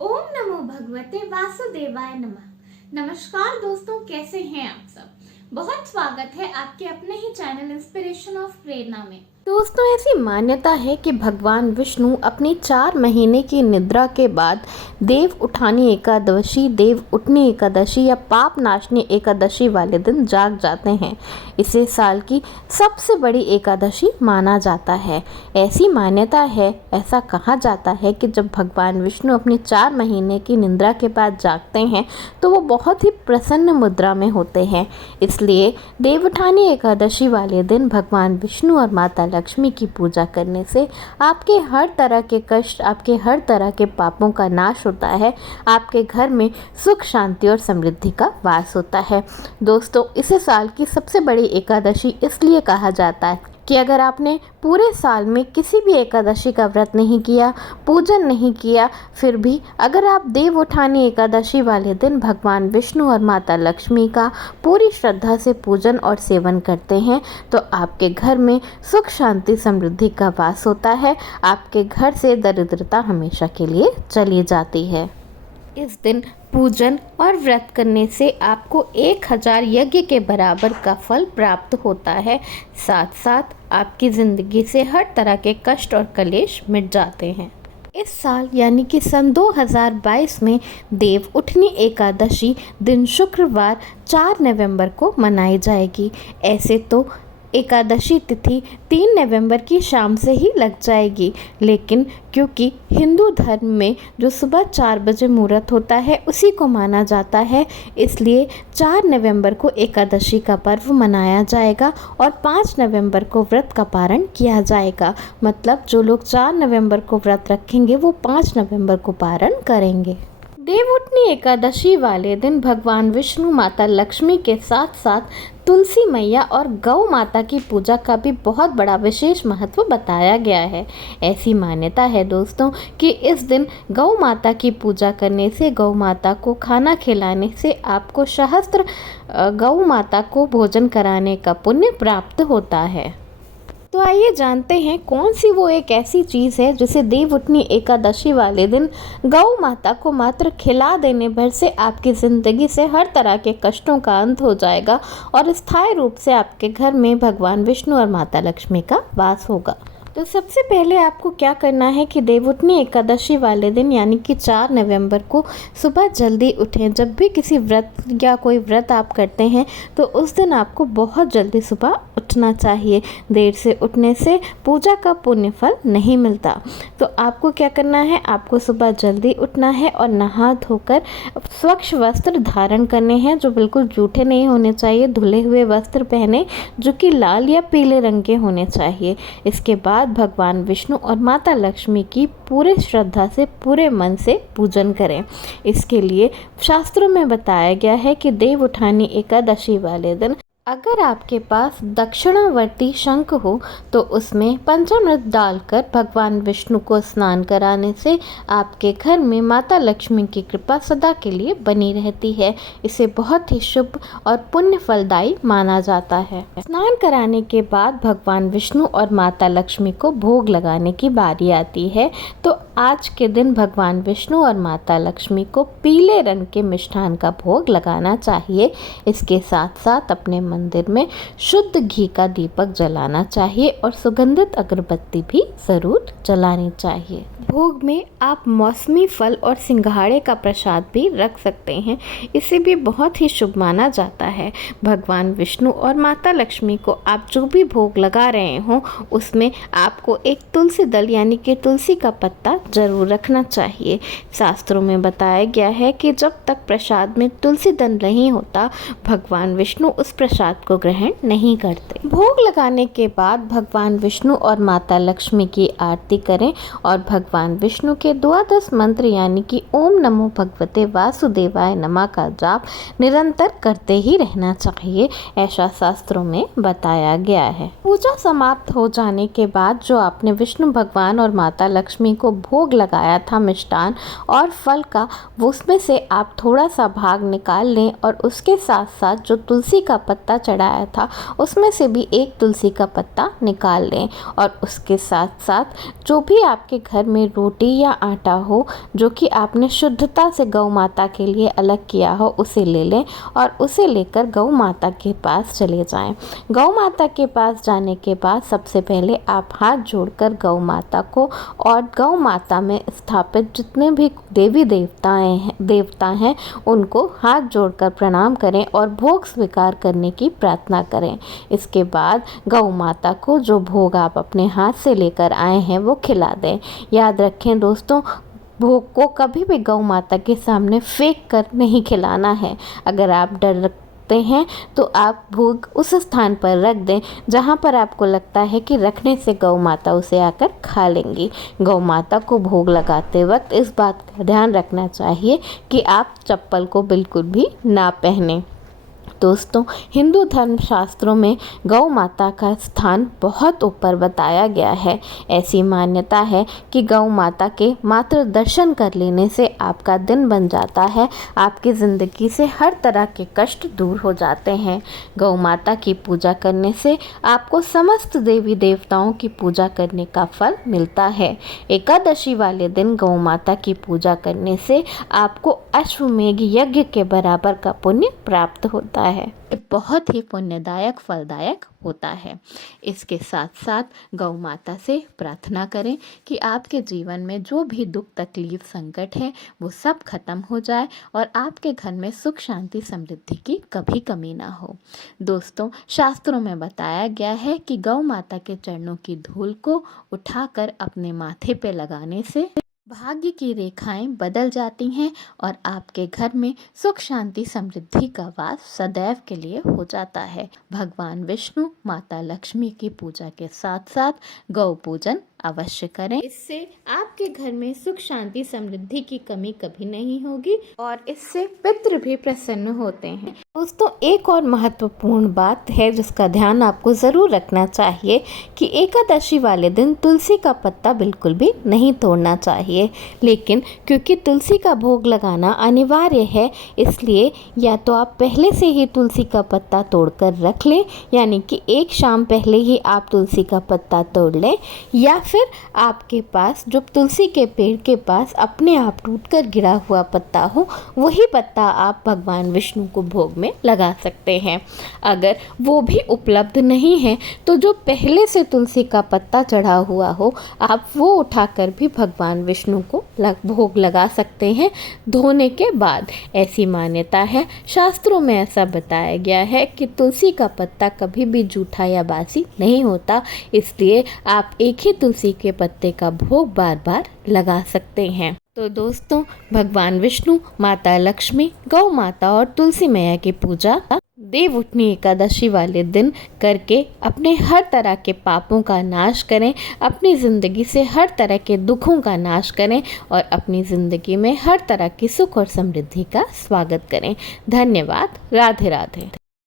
ओम नमो भगवते वासुदेवाय नमः। नमस्कार दोस्तों, कैसे हैं आप सब। बहुत स्वागत है आपके अपने ही चैनल इंस्पिरेशन ऑफ प्रेरणा में। दोस्तों, ऐसी मान्यता है कि भगवान विष्णु अपनी 4 महीने की निद्रा के बाद देव उठानी एकादशी, देव उठनी एकादशी या पाप नाशनी एकादशी वाले दिन जाग जाते हैं। इसे साल की सबसे बड़ी एकादशी माना जाता है। ऐसी मान्यता है, ऐसा कहा जाता है कि जब भगवान विष्णु अपनी 4 महीने की निद्रा के बाद जागते हैं तो वो बहुत ही प्रसन्न मुद्रा में होते हैं। इसलिए देव उठानी एकादशी वाले दिन भगवान विष्णु और माता लक्ष्मी की पूजा करने से आपके हर तरह के कष्ट, आपके हर तरह के पापों का नाश होता है। आपके घर में सुख, शांति और समृद्धि का वास होता है। दोस्तों, इसे साल की सबसे बड़ी एकादशी इसलिए कहा जाता है कि अगर आपने पूरे साल में किसी भी एकादशी का व्रत नहीं किया, पूजन नहीं किया, फिर भी अगर आप देव उठानी एकादशी वाले दिन भगवान विष्णु और माता लक्ष्मी का पूरी श्रद्धा से पूजन और सेवन करते हैं तो आपके घर में सुख, शांति, समृद्धि का वास होता है। आपके घर से दरिद्रता हमेशा के लिए चली जाती है। इस दिन पूजन और व्रत करने से आपको 1000 यज्ञ के बराबर का फल प्राप्त होता है। साथ साथ आपकी ज़िंदगी से हर तरह के कष्ट और कलेश मिट जाते हैं। इस साल यानी कि सन 2022 में देव उठनी एकादशी दिन शुक्रवार 4 नवंबर को मनाई जाएगी। ऐसे तो एकादशी तिथि 3 नवंबर की शाम से ही लग जाएगी, लेकिन क्योंकि हिंदू धर्म में जो सुबह 4 बजे मुहूर्त होता है उसी को माना जाता है, इसलिए 4 नवंबर को एकादशी का पर्व मनाया जाएगा और 5 नवंबर को व्रत का पारण किया जाएगा। मतलब जो लोग 4 नवंबर को व्रत रखेंगे वो 5 नवंबर को पारण करेंगे। देवउठनी एकादशी वाले दिन भगवान विष्णु, माता लक्ष्मी के साथ साथ तुलसी मैया और गौ माता की पूजा का भी बहुत बड़ा विशेष महत्व बताया गया है। ऐसी मान्यता है दोस्तों कि इस दिन गौ माता की पूजा करने से, गौ माता को खाना खिलाने से आपको सहस्त्र गौ माता को भोजन कराने का पुण्य प्राप्त होता है। तो आइए जानते हैं कौन सी वो एक ऐसी चीज़ है जिसे देव उठनी एकादशी वाले दिन गौ माता को मात्र खिला देने भर से आपकी ज़िंदगी से हर तरह के कष्टों का अंत हो जाएगा और स्थायी रूप से आपके घर में भगवान विष्णु और माता लक्ष्मी का वास होगा। तो सबसे पहले आपको क्या करना है कि देवउठनी एकादशी वाले दिन यानी कि 4 नवंबर को सुबह जल्दी उठें। जब भी किसी व्रत या कोई व्रत आप करते हैं तो उस दिन आपको बहुत जल्दी सुबह उठना चाहिए। देर से उठने से पूजा का पुण्य फल नहीं मिलता। तो आपको क्या करना है, आपको सुबह जल्दी उठना है और नहा धोकर स्वच्छ वस्त्र धारण करने हैं जो बिल्कुल जूठे नहीं होने चाहिए। धुले हुए वस्त्र पहने जो कि लाल या पीले रंग के होने चाहिए। इसके बाद भगवान विष्णु और माता लक्ष्मी की पूरे श्रद्धा से, पूरे मन से पूजन करें। इसके लिए शास्त्रों में बताया गया है कि देव उठानी एकादशी वाले दिन अगर आपके पास दक्षिणावर्ती शंख हो तो उसमें पंचामृत डालकर भगवान विष्णु को स्नान कराने से आपके घर में माता लक्ष्मी की कृपा सदा के लिए बनी रहती है। इसे बहुत ही शुभ और पुण्य फलदायी माना जाता है। स्नान कराने के बाद भगवान विष्णु और माता लक्ष्मी को भोग लगाने की बारी आती है। तो आज के दिन भगवान विष्णु और माता लक्ष्मी को पीले रंग के मिष्ठान का भोग लगाना चाहिए। इसके साथ साथ अपने मंदिर में शुद्ध घी का दीपक जलाना चाहिए और सुगंधित अगरबत्ती भी जरूर जलानी चाहिए। भोग में आप मौसमी फल और सिंघाड़े का प्रसाद भी रख सकते हैं। इसे भी बहुत ही शुभ माना जाता है। भगवान विष्णु और माता लक्ष्मी को आप जो भी भोग लगा रहे हों उसमें आपको एक तुलसी दल यानी कि तुलसी का पत्ता जरूर रखना चाहिए। शास्त्रों में बताया गया है कि जब तक प्रसाद में तुलसी दल नहीं होता भगवान विष्णु उस प्रसाद को ग्रहण नहीं करते। भोग लगाने के बाद भगवान विष्णु और माता लक्ष्मी की आरती करें और भगवान विष्णु के द्वादश मंत्र यानी कि ओम नमो भगवते वासुदेवाय नमः का जाप निरंतर करते ही रहना चाहिए, ऐसा शास्त्रों में बताया गया है। पूजा समाप्त हो जाने के बाद जो आपने विष्णु भगवान और माता लक्ष्मी को भोग लगाया था मिष्ठान और फल का, वो उसमें से आप थोड़ा सा भाग निकाल लें और उसके साथ साथ जो तुलसी का पत्ता पत्ता चढ़ाया था उसमें से भी एक तुलसी का पत्ता निकाल लें और उसके साथ साथ जो भी आपके घर में रोटी या आटा हो जो कि आपने शुद्धता से गौ माता के लिए अलग किया हो उसे ले लें और उसे लेकर गौ माता के पास चले जाएं। गौ माता के पास जाने के बाद सबसे पहले आप हाथ जोड़कर गौ माता को और गौ माता में स्थापित जितने भी देवी देवता हैं उनको हाथ जोड़कर प्रणाम करें और भोग स्वीकार करने की प्रार्थना करें। इसके बाद गौ माता को जो भोग आप अपने हाथ से लेकर आए हैं वो खिला दें। याद रखें दोस्तों, भोग को कभी भी गौ माता के सामने फेंक कर नहीं खिलाना है। अगर आप डरते हैं तो आप भोग उस स्थान पर रख दें जहां पर आपको लगता है कि रखने से गौ माता उसे आकर खा लेंगी। गौ माता को भोग लगाते वक्त इस बात का ध्यान रखना चाहिए कि आप चप्पल को बिल्कुल भी ना पहनें। दोस्तों, हिंदू धर्म शास्त्रों में गौ माता का स्थान बहुत ऊपर बताया गया है। ऐसी मान्यता है कि गौ माता के मात्र दर्शन कर लेने से आपका दिन बन जाता है, आपकी ज़िंदगी से हर तरह के कष्ट दूर हो जाते हैं। गौ माता की पूजा करने से आपको समस्त देवी देवताओं की पूजा करने का फल मिलता है। एकादशी वाले दिन गौ माता की पूजा करने से आपको अश्वमेघ यज्ञ के बराबर का पुण्य प्राप्त होता है। बहुत ही पुण्यदायक फलदायक होता है। इसके साथ साथ गौ माता से प्रार्थना करें कि आपके जीवन में जो भी दुख तकलीफ संकट है वो सब खत्म हो जाए और आपके घर में सुख शांति समृद्धि की कभी कमी ना हो। दोस्तों, शास्त्रों में बताया गया है कि गौ माता के चरणों की धूल को उठाकर अपने माथे पे लगाने से भाग्य की रेखाएं बदल जाती हैं और आपके घर में सुख शांति समृद्धि का वास सदैव के लिए हो जाता है। भगवान विष्णु माता लक्ष्मी की पूजा के साथ साथ गौ पूजन अवश्य करें। इससे आपके घर में सुख शांति समृद्धि की कमी कभी नहीं होगी और इससे पितृ भी प्रसन्न होते हैं। दोस्तों, एक और महत्वपूर्ण बात है जिसका ध्यान आपको ज़रूर रखना चाहिए कि एकादशी वाले दिन तुलसी का पत्ता बिल्कुल भी नहीं तोड़ना चाहिए। लेकिन क्योंकि तुलसी का भोग लगाना अनिवार्य है, इसलिए या तो आप पहले से ही तुलसी का पत्ता तोड़कर रख लें, यानी कि एक शाम पहले ही आप तुलसी का पत्ता तोड़ लें, या फिर आपके पास जो तुलसी के पेड़ के पास अपने आप टूटकर गिरा हुआ पत्ता हो वही पत्ता आप भगवान विष्णु को भोग में लगा सकते हैं। अगर वो भी उपलब्ध नहीं है तो जो पहले से तुलसी का पत्ता चढ़ा हुआ हो आप वो उठाकर भी भगवान विष्णु को भोग लगा सकते हैं धोने के बाद। ऐसी मान्यता है, शास्त्रों में ऐसा बताया गया है कि तुलसी का पत्ता कभी भी जूठा या बासी नहीं होता, इसलिए आप एक ही तुलसी के पत्ते का भोग बार बार लगा सकते हैं। तो दोस्तों, भगवान विष्णु, माता लक्ष्मी, गौ माता और तुलसी मैया की पूजा देव उठनी एकादशी वाले दिन करके अपने हर तरह के पापों का नाश करें, अपनी ज़िंदगी से हर तरह के दुखों का नाश करें और अपनी ज़िंदगी में हर तरह की सुख और समृद्धि का स्वागत करें। धन्यवाद। राधे राधे।